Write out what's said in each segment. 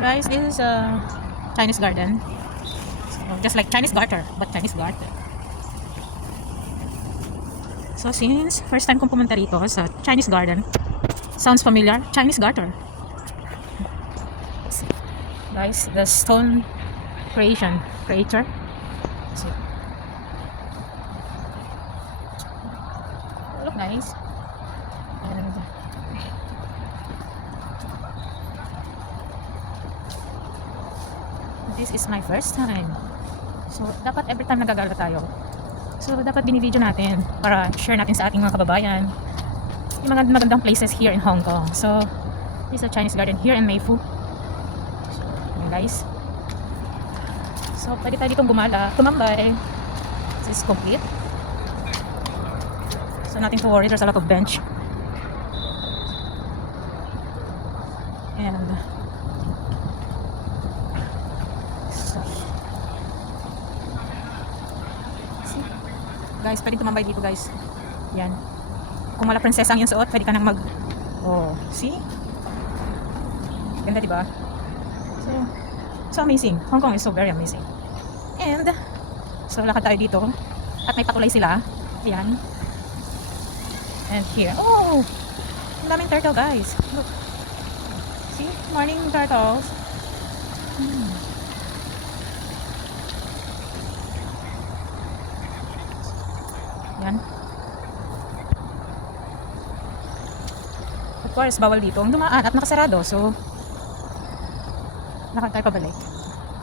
Guys, this is a Chinese garden. So, just like Chinese garter, but Chinese garden. So since first time kong pumunta rito sa Chinese garden, sounds familiar? Chinese garter. Guys, the stone creator. So, look nice. And this is my first time. So, dapat every time nagagala tayo. So, dapat binibideo natin para share natin sa ating mga kababayan yung mga magandang places here in Hong Kong. So, this is a Chinese garden here in Meifu. Ayan guys. So, pwede tayo ditong tumambay. This is complete. So, nothing to worry. There's a lot of bench. And guys, pwede tumambay dito guys. Yan. Kung wala prinsesa ang yung suot, pwede ka nang oh, see? Ganda diba? So amazing. Hong Kong is so very amazing. And so lakad tayo dito. At may patulay sila. Ayan. And here. Oh! Ang daming turtle guys. Look. See? Morning turtles. Yan. Of course, bawal dito ang dumaan at nakasarado. So, lakad tayo pabalik.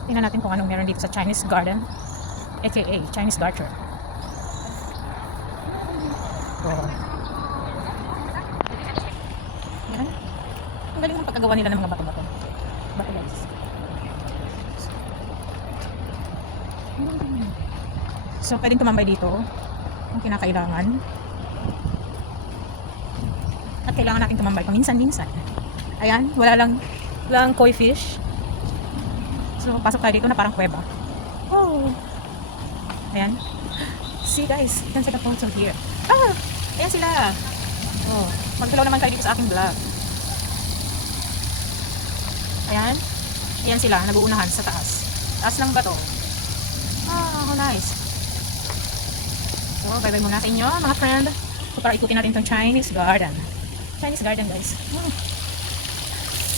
Tingnan natin kung anong meron dito sa Chinese garden, aka Chinese garter. Oh. Yan. Ang galing ng pagkagawa nila ng mga bato-bato. Bato guys. So, pwedeng tumambay dito kung kinakailangan. At kailangan natin tumambay paminsan-minsan. Ayan, wala lang koi fish. So, pasok tayo dito na parang kuweba. Oh! Ayan. See guys, you can see the photo here. Ah! Ayan sila! Oh, magdalaw naman tayo dito sa aking vlog. Ayan. Ayan sila, nag-uunahan sa taas. Taas ng bato. Ah, how nice. So, bye-bye muna sa inyo, mga friend. So, para ikutin natin itong Chinese garden. Chinese garden, guys.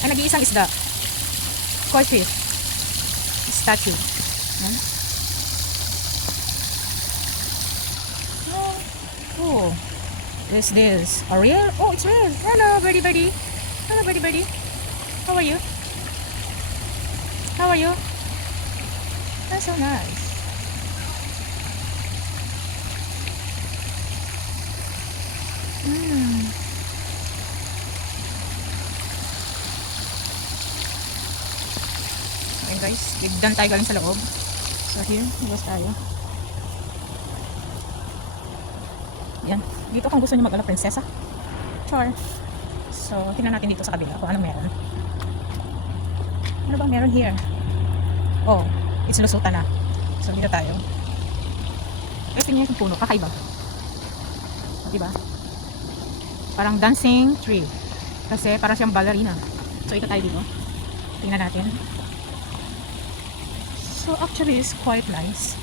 Ay, nag-iisang isda. Koi fish. Statue. Yan. Oh. Is this a real? Oh, it's real. Hello, birdie. Hello, birdie. How are you? How are you? That's so nice. Okay guys, bigdan tayo galing sa loob. So here, labas tayo. Yan, dito kung gusto nyo mag-ala prinsesa. Char. So, tingnan natin dito sa kabila kung anong meron. Ano bang meron here? Oh, it's lusutan na. So, dito tayo. Guys, tingnan yung puno, kakaiba. Diba? Parang dancing tree. Kasi parang siyang ballerina. So, ito tayo dito. Tingnan natin. So, actually, it's quite nice.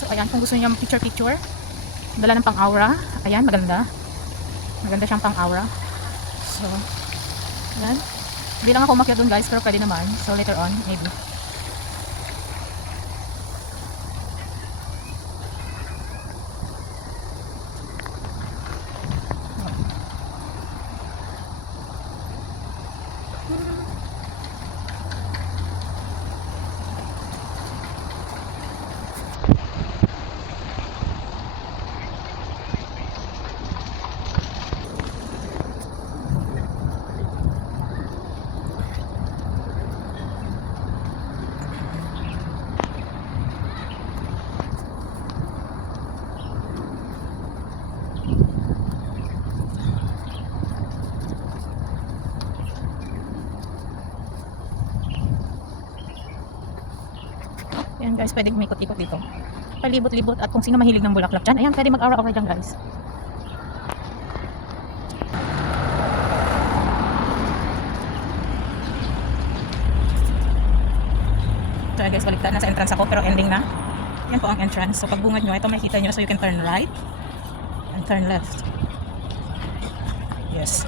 So, ayan. Kung gusto niyo picture, dala ng pang-aura. Ayan, maganda. Maganda siyang pang-aura. So, ayan. Hindi lang ako umakyat dun guys, pero pwede naman. So, later on, maybe. Ayan guys, pwede umikot-ikot dito. Palibot-libot at kung sino mahilig ng bulaklak dyan, ayan, pwede mag-aura-aura dyan guys. baliktad. Nasa entrance ako, pero ending na. Yan po ang entrance. So, pagbungad nyo, ito makikita nyo. So, you can turn right and turn left. Yes.